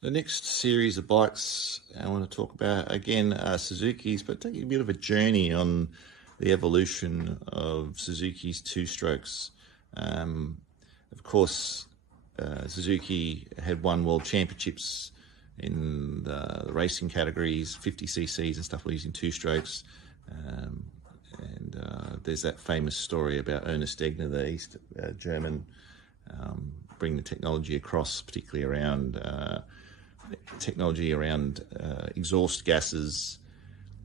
The next series of bikes I want to talk about, again, are Suzuki's, but taking a bit of a journey on the evolution of Suzuki's two-strokes. Of course, Suzuki had won world championships in the racing categories, 50 cc's and stuff, using two-strokes. There's that famous story about Ernest Egner, the East German, bringing the technology across, particularly around exhaust gases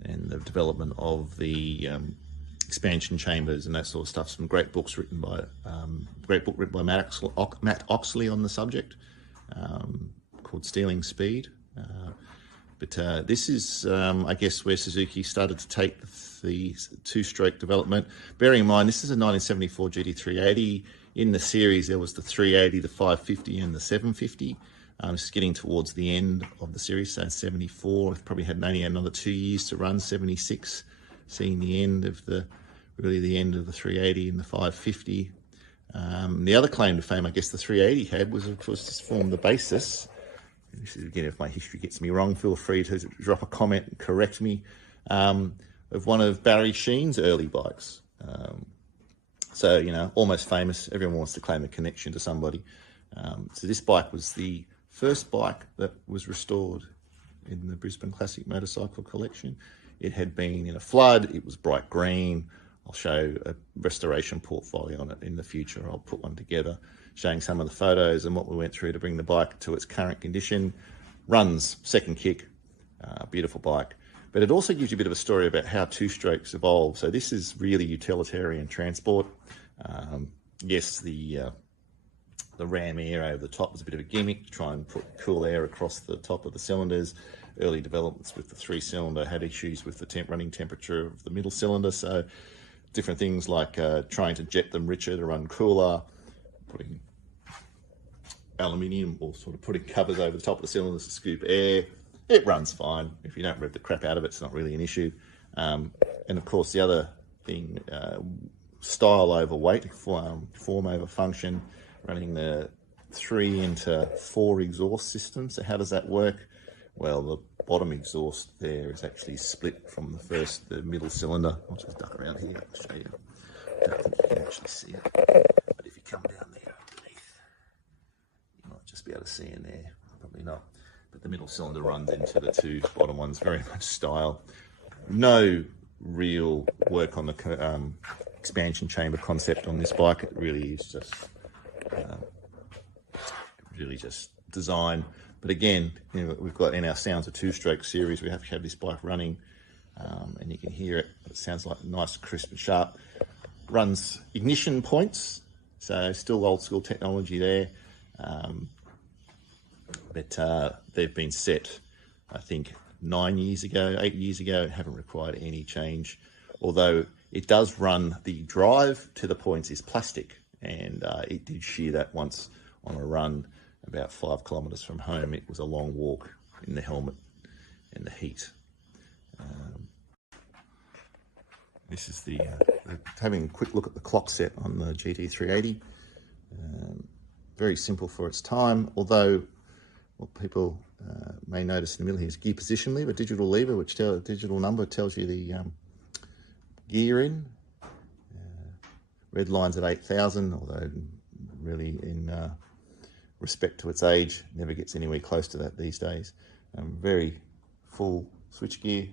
and the development of the expansion chambers and that sort of stuff. Some great books written by Matt Oxley on the subject, called Stealing Speed. But this is, I guess, where Suzuki started to take the two-stroke development. Bearing in mind, this is a 1974 GT380. In the series, there was the 380, the 550, and the 750. It's getting towards the end of the series, so 74. We've probably only had another 2 years to run. 76, seeing the end of the 380 and the 550. The other claim to fame, I guess, the 380 had was, of course, to form the basis. This is, again, if my history gets me wrong, feel free to drop a comment and correct me, of one of Barry Sheen's early bikes. So, you know, almost famous. Everyone wants to claim a connection to somebody. So this bike was the first bike that was restored in the Brisbane Classic Motorcycle Collection. It had been in a flood. It was bright green. I'll show a restoration portfolio on it in the future. I'll put one together showing some of the photos and what we went through to bring the bike to its current condition. Runs, second kick, beautiful bike. But it also gives you a bit of a story about how two-strokes evolved. So this is really utilitarian transport. Yes, the ram air over the top was a bit of a gimmick to try and put cool air across the top of the cylinders. Early developments with the three-cylinder had issues with the running temperature of the middle cylinder. So different things like trying to jet them richer to run cooler, putting aluminium or sort of putting covers over the top of the cylinders to scoop air. It runs fine. If you don't rev the crap out of it, it's not really an issue. And of course, the other thing, style over weight, form over function, running the 3 into 4 exhaust system. So how does that work? Well, the bottom exhaust there is actually split from the middle cylinder. I'll just duck around here, I'll show you. I don't think you can actually see it. But if you come down there underneath, you might just be able to see in there. Probably not. But the middle cylinder runs into the two bottom ones, very much style. No real work on the expansion chamber concept on this bike. It really is just design. But again, you know, we've got in our Sounds of Two-Stroke series, we have to have this bike running, and you can hear it. It sounds like nice, crisp and sharp. Runs ignition points, so still old school technology there. But they've been set, I think, 8 years ago, haven't required any change. Although it does run, the drive to the points is plastic, and it did shear that once on a run about 5 kilometres from home. It was a long walk in the helmet and the heat. This is having a quick look at the clock set on the GT380. Very simple for its time, although what people may notice in the middle here is gear position lever, digital lever, which digital number tells you the gear in. Red line's at 8,000, although really in respect to its age, never gets anywhere close to that these days. Very full switch gear,